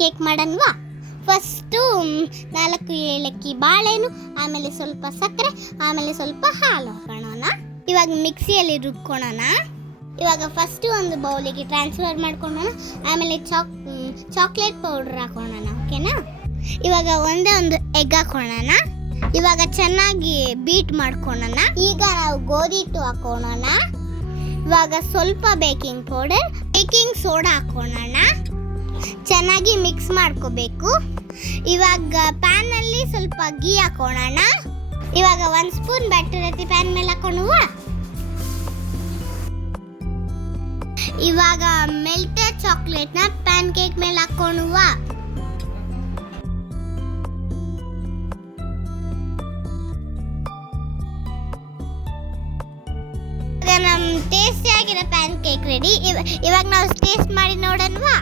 Cake ಮಾಡೋಣವಾ? First 4 ಏಲಕ್ಕಿ ಬಾಳೆಹಣ್ಣು, ಆಮೇಲೆ ಸ್ವಲ್ಪ ಸಕ್ಕರೆ, ಆಮೇಲೆ ಸ್ವಲ್ಪ ಹಾಲು ಹಾಕೋಣ. ಇವಾಗ ಮಿಕ್ಸಿಯಲ್ಲಿ ರುಬ್ಕೊಳ್ಳೋಣ. ಇವಾಗ ಫಸ್ಟು ಒಂದು ಬೌಲಿಗೆ ಟ್ರಾನ್ಸ್ಫರ್ ಮಾಡ್ಕೊಳ್ಳೋಣ. ಆಮೇಲೆ ಚಾಕ್ಲೇಟ್ ಪೌಡರ್ ಹಾಕೋಣ. ಓಕೆನಾ? ಇವಾಗ ಒಂದೇ ಒಂದು ಎಗ್ ಹಾಕೋಣ. ಇವಾಗ ಚೆನ್ನಾಗಿ ಬೀಟ್ ಮಾಡ್ಕೊಳ್ಳೋಣ. ಈಗ ನಾವು ಗೋಧಿ ಹಿಟ್ಟು ಹಾಕೋಣ. ಇವಾಗ ಸ್ವಲ್ಪ ಬೇಕಿಂಗ್ ಪೌಡರ್, ಬೇಕಿಂಗ್ ಸೋಡಾ ಹಾಕೋಣ. ಚೆನ್ನಾಗಿ ಮಿಕ್ಸ್ ಮಾಡ್ಕೋಬೇಕು. ಇವಾಗ ಪ್ಯಾನಲ್ಲಿ ಸ್ವಲ್ಪ ಗೀ ಹಾಕೋಣ. ಇವಾಗ 1 ಸ್ಪೂನ್ ಬ್ಯಾಟರ್ ಐತಿ ಪ್ಯಾನ್ ಮೇಲೆ ಹಾಕೊಳ್ಳುವ. ಇವಾಗ ಮೆಲ್ಟೆಡ್ ಚಾಕ್ಲೇಟ್ನ ಪ್ಯಾನ್ ಕೇಕ್ ಮೇಲೆ ಹಾಕೊಳ್ಳುವ. ಇವಾಗ ನಮ್ಮ ಟೇಸ್ಟಿ ಆಗಿರೋ ಪ್ಯಾನ್ ಕೇಕ್ ರೆಡಿ. ಇವಾಗ ನಾವು ಟೇಸ್ಟ್ ಮಾಡಿ ನೋಡೋಣವಾ?